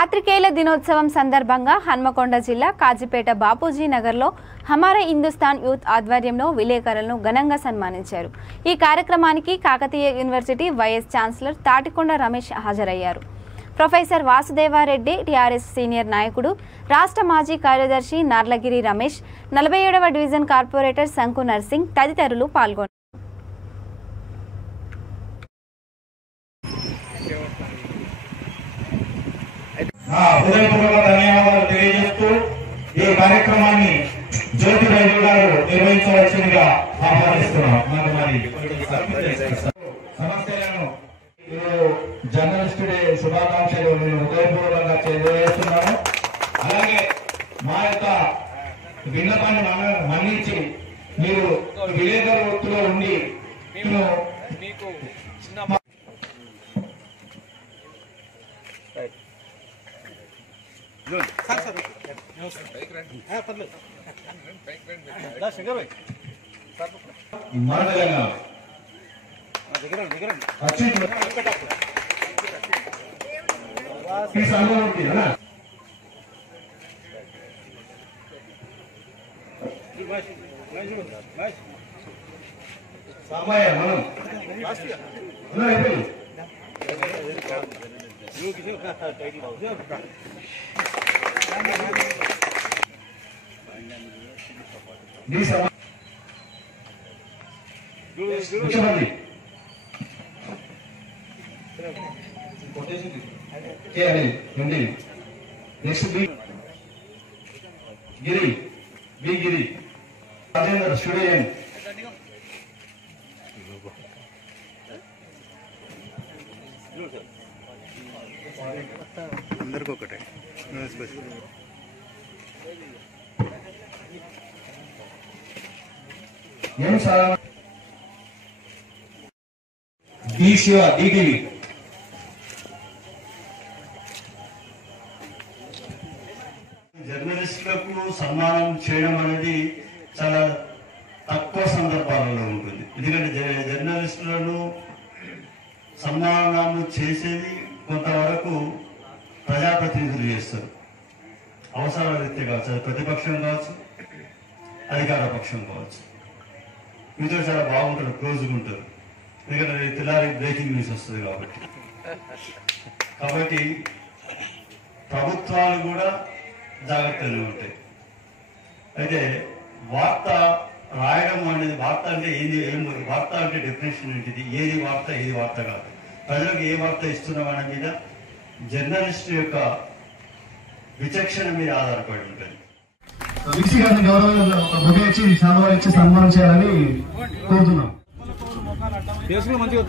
పాత్రికేయుల దినోత్సవం సందర్భంగా హన్మకొండ జిల్లా కాజీపేట బాపూజీ నగర్లో హమారా హిందుస్థాన్ యూత్ ఆధ్వర్యంలో విలేకరులను ఘనంగా సన్మానించారు। ఈ కార్యక్రమానికి Kakatiya university vice chancellor Tatikonda Ramesh హాజరయ్యారు। ప్రొఫెసర్ వాసుదేవారెడ్డి టీఆర్ఎస్ సీనియర్ నాయకుడు రాష్ట్ర మాజీ కార్యదర్శి నార్లగిరి రమేష్ 47వ డివిజన్ కార్పొరేటర్ సంకు నర్సింగ్ తదితరులు పాల్గొన్నారు। హృదయపూర్వక ధన్యవాదాలు తెలియజేస్తూ ఈ కార్యక్రమాన్ని జ్యోతి రైతు గారు నిర్వహించవలసిందిగా ఆహ్వానిస్తున్నాం। సమస్యలను జర్నలిస్ట్ డే శుభాకాంక్షలు నేను హృదయపూర్వకంగా తెలియజేస్తున్నాను। అలాగే మా యొక్క విన్నపాన్ని మన్నించి మీరు విలేకరు వృత్తిలో ఉండి మీకు నెక్స్ట్ గిరి రాజేంద్ర స్టూడియో అందరికీ ఒకటే ఏం సార్ DTV జర్నలిస్టులకు సన్మానం చేయడం అనేది చాలా తక్కువ సందర్భాలలో ఉంటుంది। ఎందుకంటే జర్నలిస్టులను సన్మానాలు చేసేది కొంతవరకు ప్రజాప్రతినిధులు చేస్తారు, అవసరాల రీత్యా కావచ్చు, అది ప్రతిపక్షం కావచ్చు, అధికార పక్షం కావచ్చు। మీతో చాలా బాగుంటారు, క్లోజ్గా ఉంటారు, ఎందుకంటే తెల్లారి బ్రేకింగ్ న్యూస్ వస్తుంది కాబట్టి ప్రభుత్వాలు కూడా జాగ్రత్తలు ఉంటాయి। అయితే వార్త రాయడం అనేది, వార్త అంటే వార్త అంటే డెఫినేషన్ ఏంటిది, ఏది వార్త ఏది వార్త కాదు, ప్రజలకు ఏ వార్త ఇస్తున్నాం అనే మీద జర్నలిస్ట్ యొక్క విచక్షణ మీద ఆధారపడి ఉంటుంది। గౌరవం ఇచ్చి సన్మానం చేయాలని కోరుతున్నాం। మంచిగా